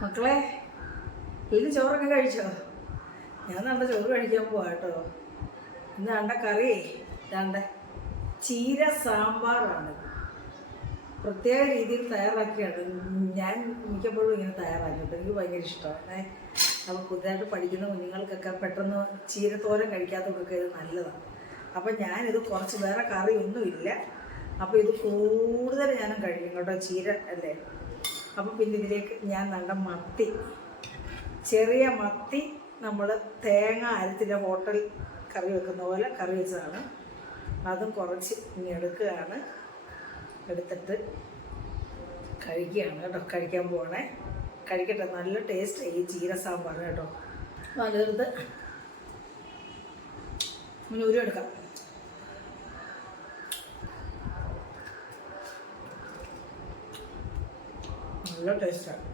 മക്കളെ, ഇത് ചോറൊക്കെ കഴിച്ചോ? ഞാൻ നല്ല ചോറ് കഴിക്കാൻ പോവാ കേട്ടോ. ഇന്ന് കണ്ട കറി കണ്ട ചീര സാമ്പാറാണ്. പ്രത്യേക രീതിയിൽ തയ്യാറാക്കിയാണ്. ഞാൻ മിക്കപ്പോഴും ഇങ്ങനെ തയ്യാറാക്കി കേട്ടോ. എനിക്ക് ഭയങ്കര ഇഷ്ടമാണ്. അപ്പോൾ പുതുതായിട്ട് പഠിക്കുന്ന കുഞ്ഞുങ്ങൾക്കൊക്കെ പെട്ടെന്ന് ചീരത്തോരൻ കഴിക്കാത്തവർക്കൊക്കെ ഇത് നല്ലതാണ്. അപ്പം ഞാനിത് കുറച്ച് വേറെ കറിയൊന്നുമില്ല, അപ്പോൾ ഇത് കൂടുതൽ ഞാനും കഴിക്കും കേട്ടോ. ചീര അല്ലേ. അപ്പം പിന്നെ ഇതിലേക്ക് ഞാൻ നല്ല മത്തി, ചെറിയ മത്തി നമ്മൾ തേങ്ങ അരത്തിൻ്റെ ഹോട്ടൽ കറി വെക്കുന്ന പോലെ കറി വെച്ചതാണ്. അതും കുറച്ച് ഇനി എടുക്കുകയാണ്. എടുത്തിട്ട് കഴിക്കുകയാണ് കേട്ടോ. കഴിക്കാൻ പോകണേ. കഴിക്കട്ടെ. നല്ല ടേസ്റ്റ് ഈ ചീര സാമ്പാർ കേട്ടോ. നല്ലത് ഇങ്ങനെ ഉരുവെടുക്കാം. നല്ല ടേസ്റ്റാണ്.